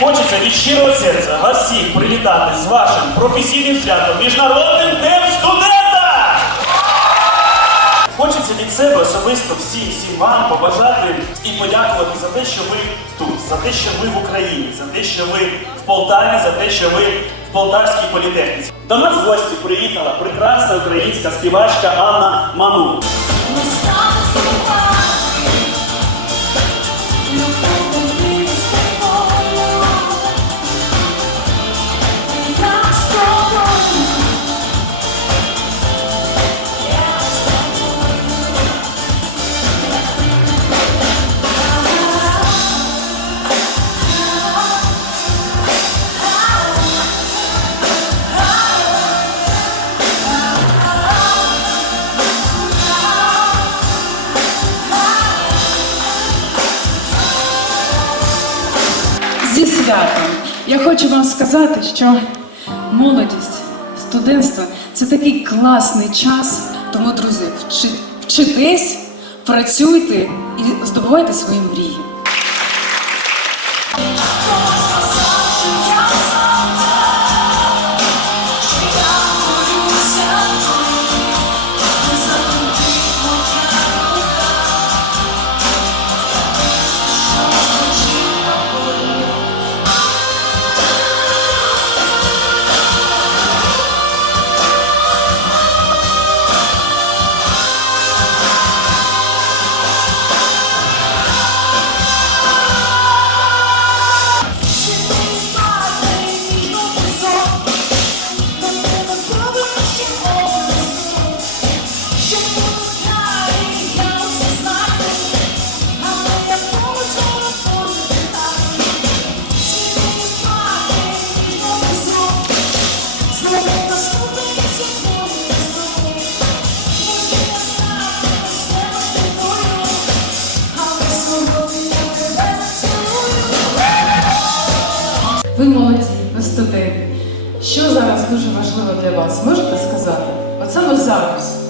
Хочеться від щирого серця вас всіх привітати з вашим професійним святом Міжнародним днем студента! Хочеться від себе особисто всім всім вам побажати і подякувати за те, що ви тут, за те, що ви в Україні, за те, що ви в Полтаві, за те, що ви в Полтавській політехніці. До нас в гості приїхала прекрасна українська співачка Анна Ману. Я хочу вам сказати, що молодість, студентство це такий класний час. Тому, друзі, вчи- працюйте і здобувайте свої мрії. Ви молоді, ви студенти. Що зараз дуже важливо для вас? Можете сказати? От саме зараз.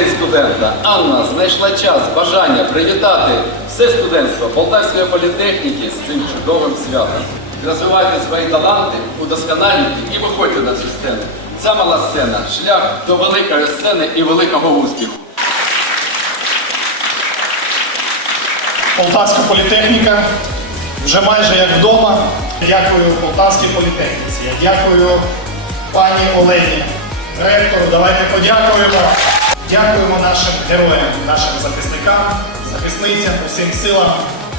День студента, Анна знайшла час, бажання привітати все студентство Полтавської політехніки з цим чудовим святом. Розвивайте свої таланти, удосконалюйте і виходьте на цю сцену. Ця мала сцена шлях до великої сцени і великого успіху. Полтавська політехніка вже майже як вдома. Дякую Полтавській політехніці. Я дякую пані Олені, ректору. Давайте подякуємо. Дякуємо нашим героям, нашим захисникам, захисницям, усім силам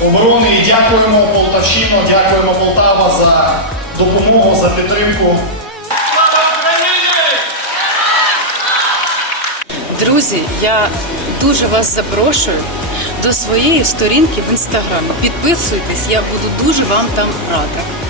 оборони. І дякуємо Полтавщину, дякуємо Полтава за допомогу, за підтримку. Друзі, я дуже вас запрошую до своєї сторінки в інстаграмі. Підписуйтесь, я буду дуже вам там рада.